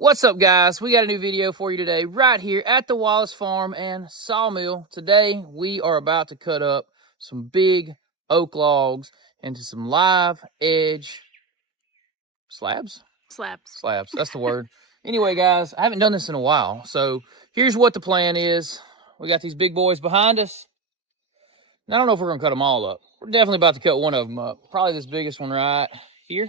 What's up, guys? We got a new video for you today right here at the Wallace Farm and Sawmill. Today we are about to cut up some big oak logs into some live edge slabs. That's the word. Anyway, guys, I haven't done this in a while, so here's what the plan is. We got these big boys behind us. Now, I don't know if we're gonna cut them all up. We're definitely about to cut one of them up, probably this biggest one right here.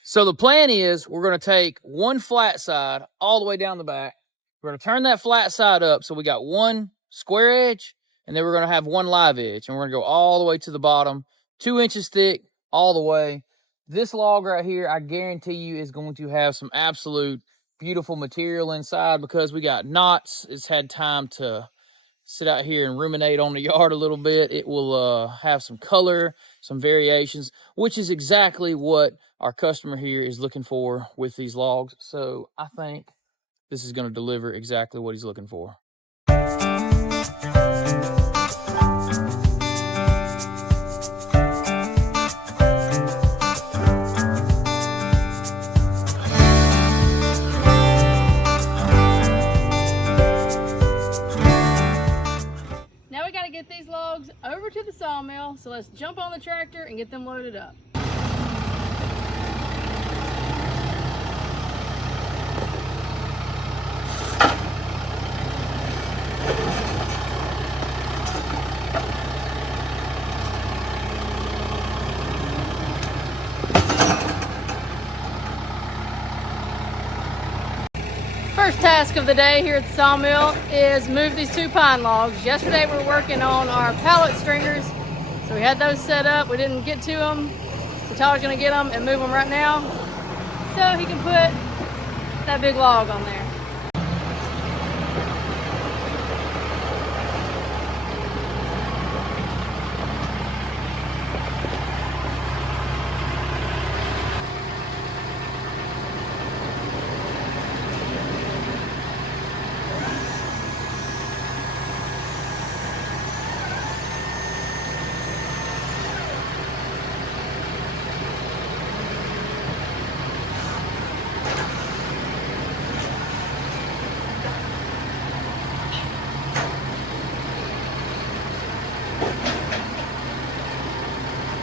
So the plan is we're going to take one flat side all the way down the back. We're going to turn that flat side up so we got one square edge, and then we're going to have one live edge. And we're going to go all the way to the bottom, 2 inches thick, all the way. This log right here, I guarantee you, is going to have some absolute beautiful material inside because we got knots. It's had time to sit out here and ruminate on the yard a little bit. It will have some color, some variations, which is exactly what our customer here is looking for with these logs. So I think this is going to deliver exactly what he's looking for. Get these logs over to the sawmill, so let's jump on the tractor and get them loaded up. First task of the day here at the sawmill is move these 2 pine logs. Yesterday we were working on our pallet stringers, so we had those set up. We didn't get to them, so Tyler's gonna get them and move them right now so he can put that big log on there.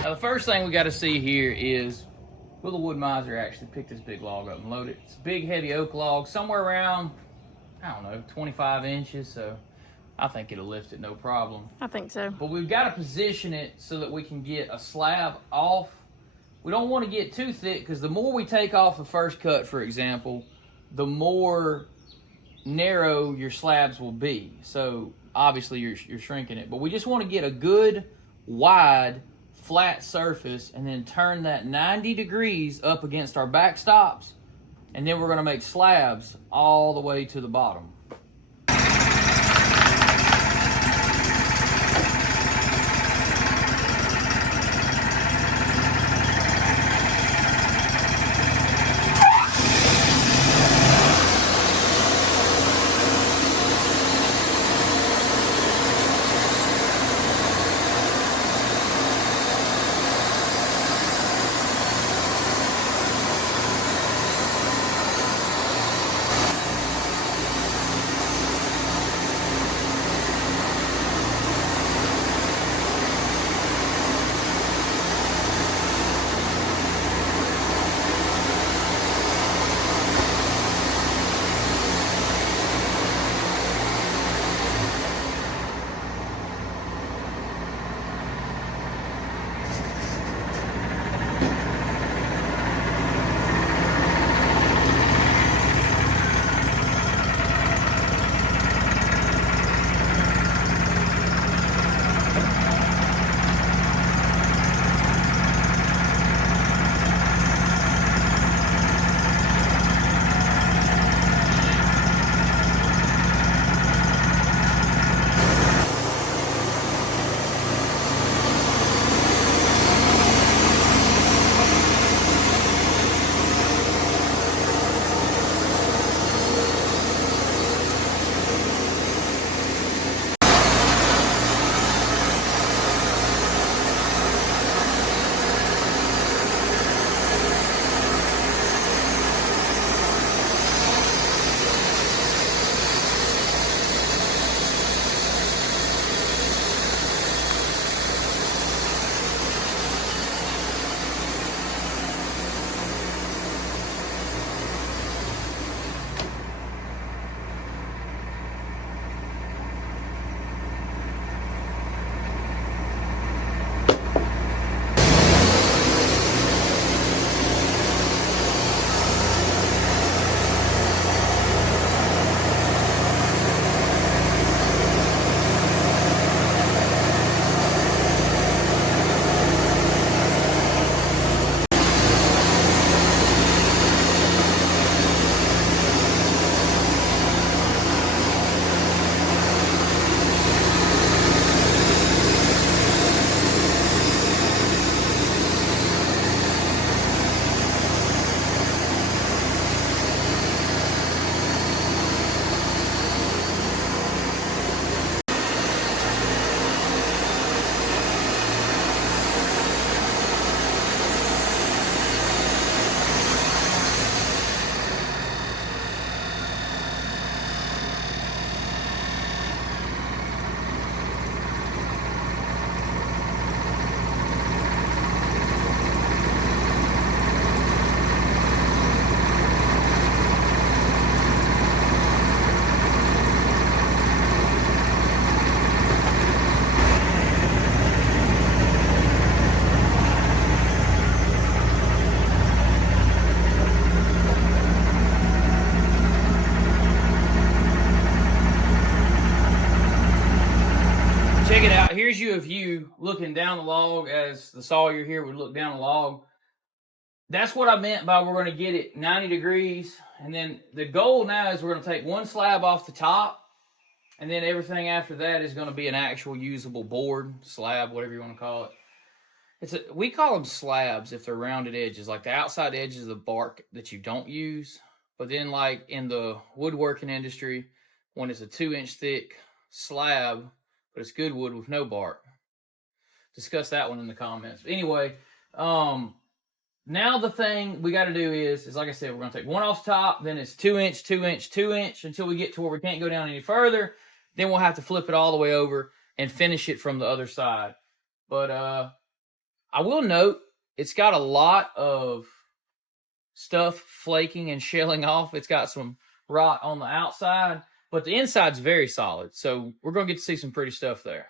Now, the first thing we got to see here is, will the wood miser actually pick this big log up and load it? It's a big, heavy oak log, somewhere around, I don't know, 25 inches, so I think it'll lift it no problem. I think so. But we've got to position it so that we can get a slab off. We don't want to get too thick because the more we take off the first cut, for example, the more narrow your slabs will be. So obviously you're shrinking it, but we just want to get a good, wide, flat surface and then turn that 90 degrees up against our back stops, and then we're going to make slabs all the way to the bottom. gives you a view looking down the log as the sawyer here would look down the log. That's what I meant by we're going to get it 90 degrees. And then the goal now is we're going to take one slab off the top, and then everything after that is going to be an actual usable board, slab, whatever you want to call it. We call them slabs if they're rounded edges, like the outside edges of the bark that you don't use. But then like in the woodworking industry, when it's a 2-inch thick slab, but it's good wood with no bark. Discuss that one in the comments. But anyway, now the thing we got to do is like I said, we're going to take one off the top, then it's 2-inch, 2-inch, 2-inch until we get to where we can't go down any further. Then we'll have to flip it all the way over and finish it from the other side. But I will note it's got a lot of stuff flaking and shelling off. It's got some rot on the outside, but the inside's very solid. So we're going to get to see some pretty stuff there.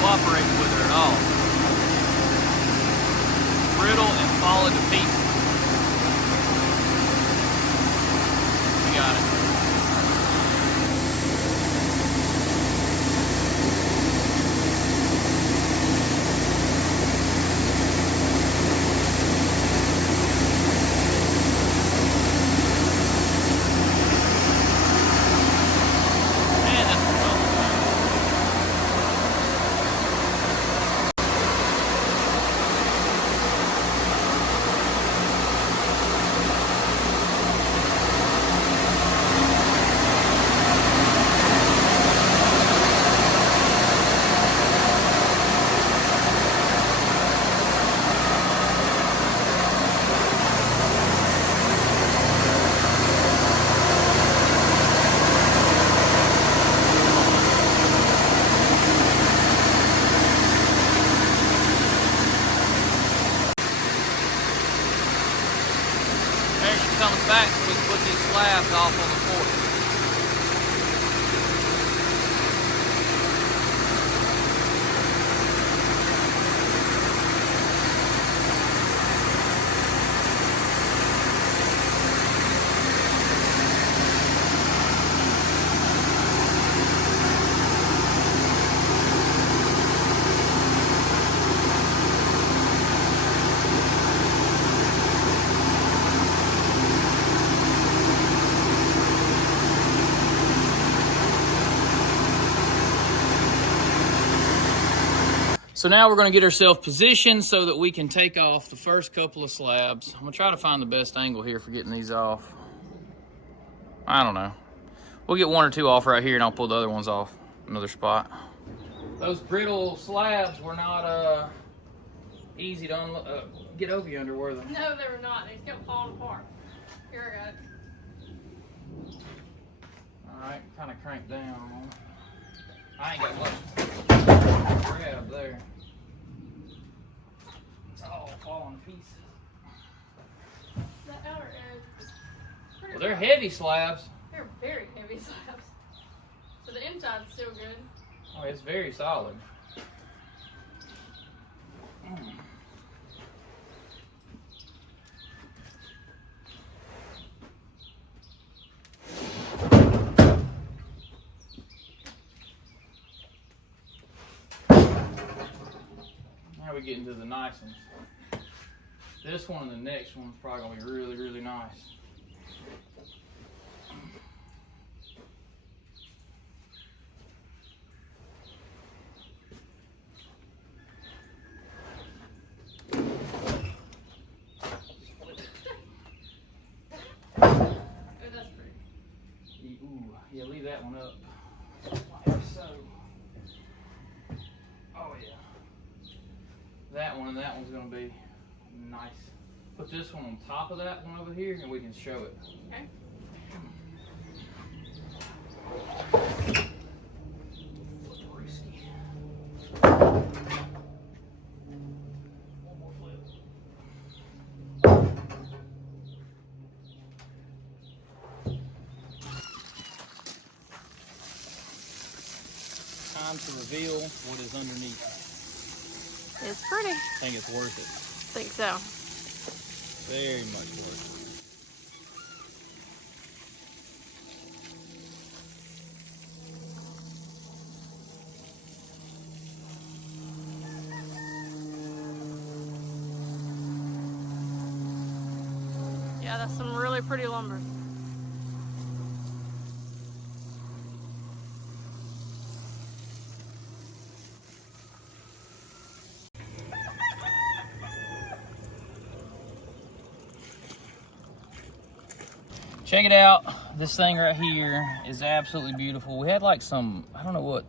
Cooperating with her at all. Brittle and falling to pieces. We got it. off on the fork. So now we're going to get ourselves positioned so that we can take off the first couple of slabs. I'm going to try to find the best angle here for getting these off. I don't know. We'll get one or two off right here and I'll pull the other ones off another spot. Those brittle slabs were not easy to get over you under, were they? No, they were not. They just kept falling apart. Here, I got it. All right, kind of crank down. I ain't got much grab there. It's all falling to pieces. The outer edge is pretty Well, they're rough. heavy slabs. They're very heavy slabs. So the inside's still good. Oh, it's very solid. Now we get into the nice ones. This one and the next one's probably gonna be really, really nice. Oh, that's pretty. Ooh, yeah, leave that one up. Like so. Oh yeah. That one and that one's gonna be nice. Put this one on top of that one over here and we can show it. Okay. One more flip. Time to reveal what is underneath. It's pretty. I think it's worth it. I think so. Very much worth it. Yeah, that's some really pretty lumber. Check it out. This thing right here is absolutely beautiful. We had like some, I don't know what,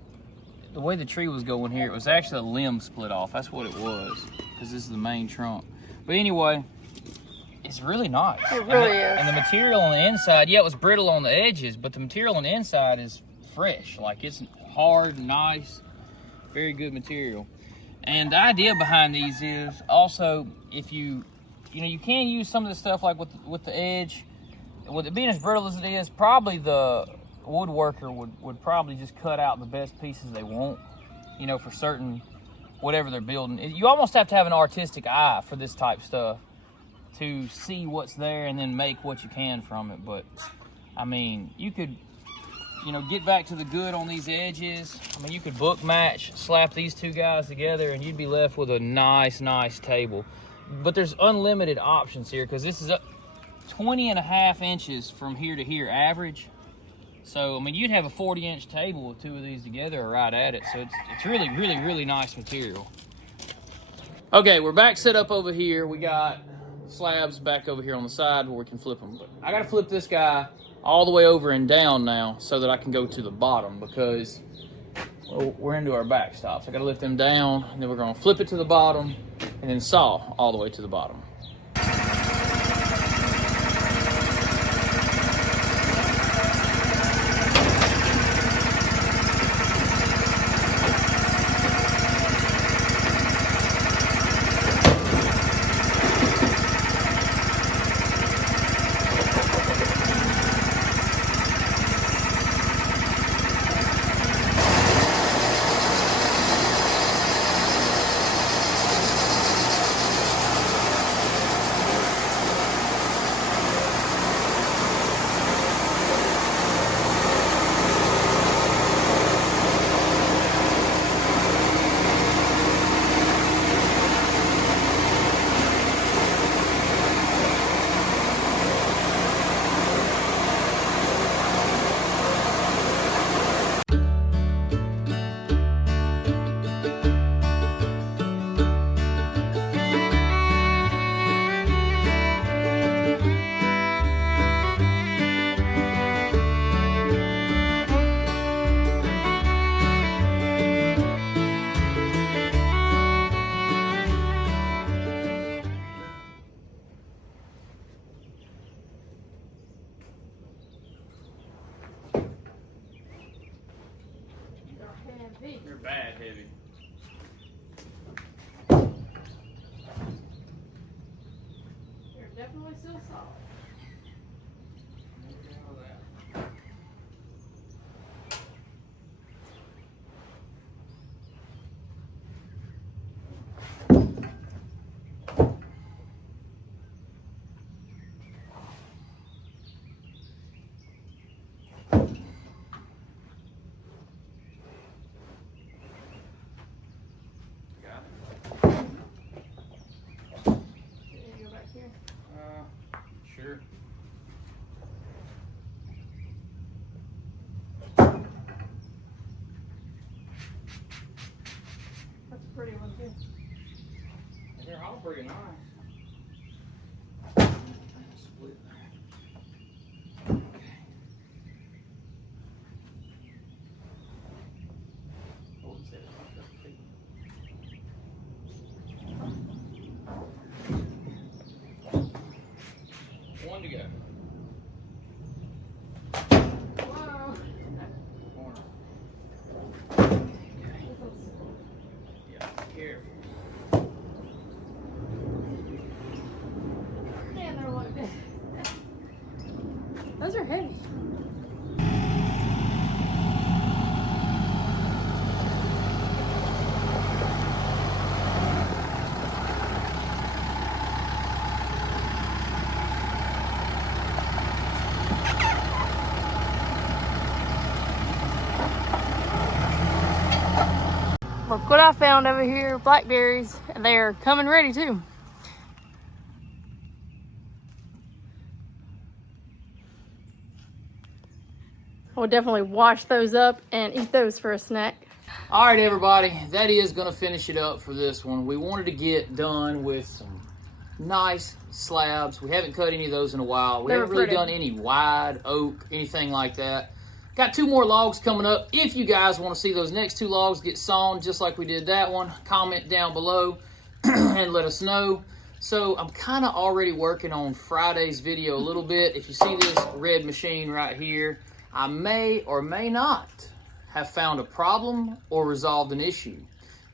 the way the tree was going here, it was actually a limb split off. That's what it was, because this is the main trunk. But anyway, it's really nice. It really is. And the material on the inside, yeah, it was brittle on the edges, but the material on the inside is fresh. Like, it's hard, nice, very good material. And the idea behind these is also, if you can use some of the stuff like with the edge. With it being as brittle as it is, probably the woodworker would probably just cut out the best pieces they want, for certain, whatever they're building. You almost have to have an artistic eye for this type stuff to see what's there and then make what you can from it. But, I mean, you could, get back to the good on these edges. I mean, you could book match, slap these two guys together, and you'd be left with a nice, nice table. But there's unlimited options here, because this is 20.5 inches from here to here average. So, I mean, you'd have a 40-inch table with two of these together or right at it. So it's really, really, really nice material. Okay, we're back set up over here. We got slabs back over here on the side where we can flip them. But I got to flip this guy all the way over and down now so that I can go to the bottom, because we're into our backstops. I got to lift them down, and then we're going to flip it to the bottom and then saw all the way to the bottom. bad heavy. They're definitely still solid. Sure. That's a pretty one too. They're all pretty nice. Split. Okay. Hold his head up. One to go. Whoa. Corner. Okay. Yeah, careful. Man, they're like that. Those are heavy. Look what I found over here, blackberries, and they are coming ready too. I would definitely wash those up and eat those for a snack. All right, everybody, that is going to finish it up for this one. We wanted to get done with some nice slabs. We haven't cut any of those in a while. We haven't really done any wide oak, anything like that. Got 2 more logs coming up. If you guys want to see those next 2 logs get sawn just like we did that one, comment down below and let us know. So I'm kind of already working on Friday's video a little bit. If you see this red machine right here, I may or may not have found a problem or resolved an issue.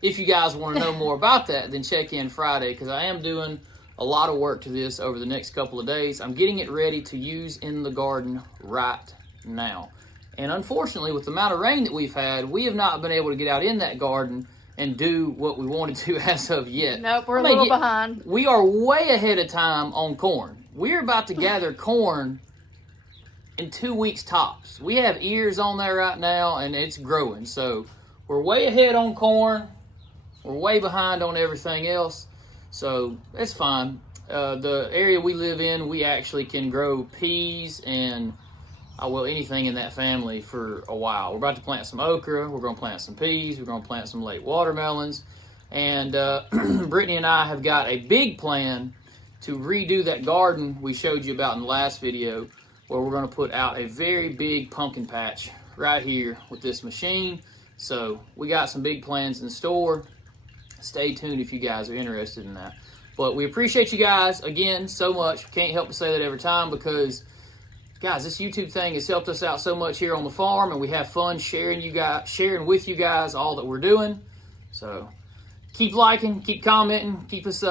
If you guys want to know more about that, then check in Friday, because I am doing a lot of work to this over the next couple of days. I'm getting it ready to use in the garden right now. And unfortunately, with the amount of rain that we've had, we have not been able to get out in that garden and do what we wanted to as of yet. Nope, we're a little behind. We are way ahead of time on corn. We're about to gather corn in 2 weeks tops. We have ears on there right now, and it's growing. So we're way ahead on corn. We're way behind on everything else. So it's fine. The area we live in, we actually can grow peas and anything in that family for a while. We're about to plant some okra. We're going to plant some peas. We're going to plant some late watermelons. And Brittany and I have got a big plan to redo that garden we showed you about in the last video, where we're going to put out a very big pumpkin patch right here with this machine. So we got some big plans in store. Stay tuned if you guys are interested in that. But we appreciate you guys again so much. Can't help but say that every time, because guys, this YouTube thing has helped us out so much here on the farm, and we have fun sharing with you guys all that we're doing. So keep liking, keep commenting, keep us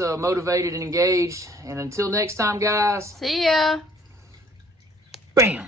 motivated and engaged. And until next time, guys. See ya. Bam.